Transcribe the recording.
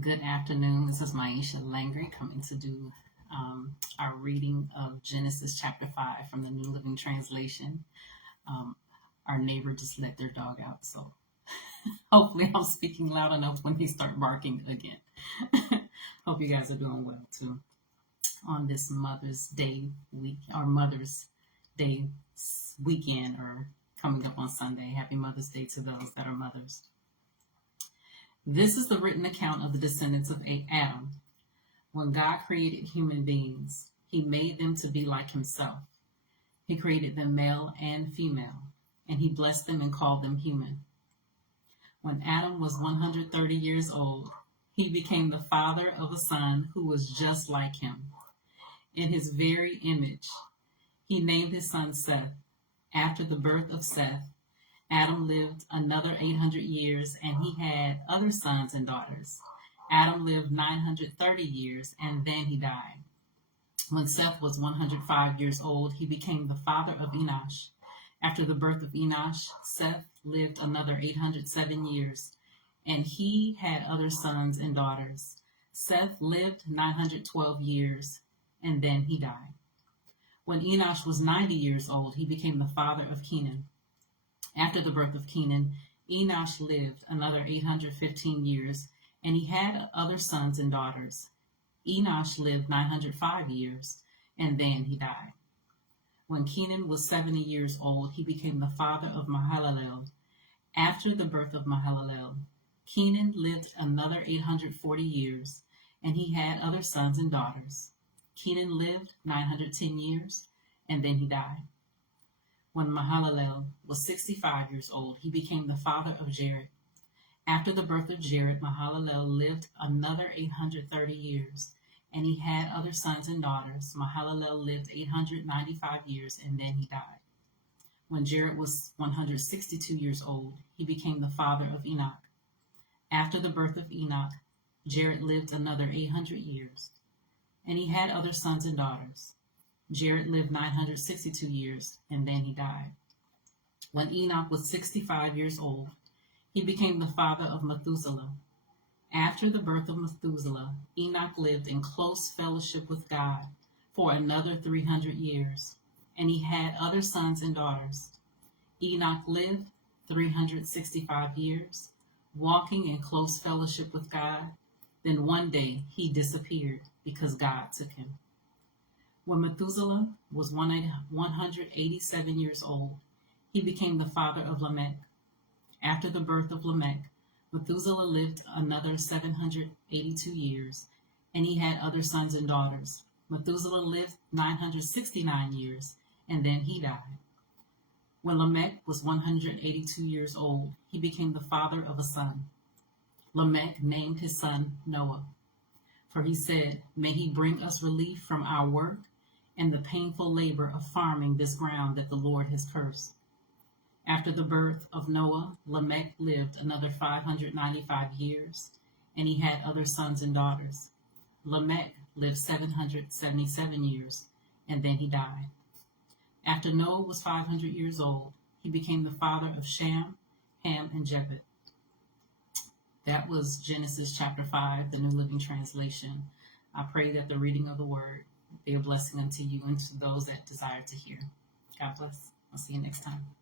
Good afternoon. This is Myesha coming to do our reading of Genesis chapter 5 from the New Living Translation. Our neighbor just let their dog out, so hopefully I'm speaking loud enough when he starts barking again. Hope you guys are doing well too on this Mother's Day week, or Mother's Day weekend, or coming up on Sunday. Happy Mother's Day to those that are mothers. This is the written account of the descendants of Adam. When God created human beings, he made them to be like himself. He created them male and female, and he blessed them and called them human. When Adam was 130 years old, he became the father of a son who was just like him. In his very image, he named his son Seth. After the birth of Seth, Adam lived another 800 years, and he had other sons and daughters. Adam lived 930 years, and then he died. When Seth was 105 years old, he became the father of Enosh. After the birth of Enosh, Seth lived another 807 years, and he had other sons and daughters. Seth lived 912 years, and then he died. When Enosh was 90 years old, he became the father of Kenan. After the birth of Kenan, Enosh lived another 815 years, and he had other sons and daughters. Enosh lived 905 years, and then he died. When Kenan was 70 years old, he became the father of Mahalalel. After the birth of Mahalalel, Kenan lived another 840 years, and he had other sons and daughters. Kenan lived 910 years, and then he died. When Mahalalel was 65 years old, he became the father of Jared. After the birth of Jared, Mahalalel lived another 830 years, and he had other sons and daughters. Mahalalel lived 895 years, and then he died. When Jared was 162 years old, he became the father of Enoch. After the birth of Enoch, Jared lived another 800 years, and he had other sons and daughters. Jared lived 962 years, and then he died. When Enoch was 65 years old, he became the father of Methuselah. After the birth of Methuselah, Enoch lived in close fellowship with God for another 300 years, and he had other sons and daughters. Enoch lived 365 years, walking in close fellowship with God. Then one day he disappeared because God took him. When Methuselah was 187 years old, he became the father of Lamech. After the birth of Lamech, Methuselah lived another 782 years, and he had other sons and daughters. Methuselah lived 969 years, and then he died. When Lamech was 182 years old, he became the father of a son. Lamech named his son Noah, for he said, "May he bring us relief from our work and the painful labor of farming this ground that the Lord has cursed." After the birth of Noah, Lamech lived another 595 years, and he had other sons and daughters. Lamech lived 777 years, and then he died. After Noah was 500 years old, he became the father of Shem, Ham, and Japheth. That was Genesis chapter 5, the New Living Translation. I pray that the reading of the word be a blessing unto you and to those that desire to hear. God bless. I'll see you next time.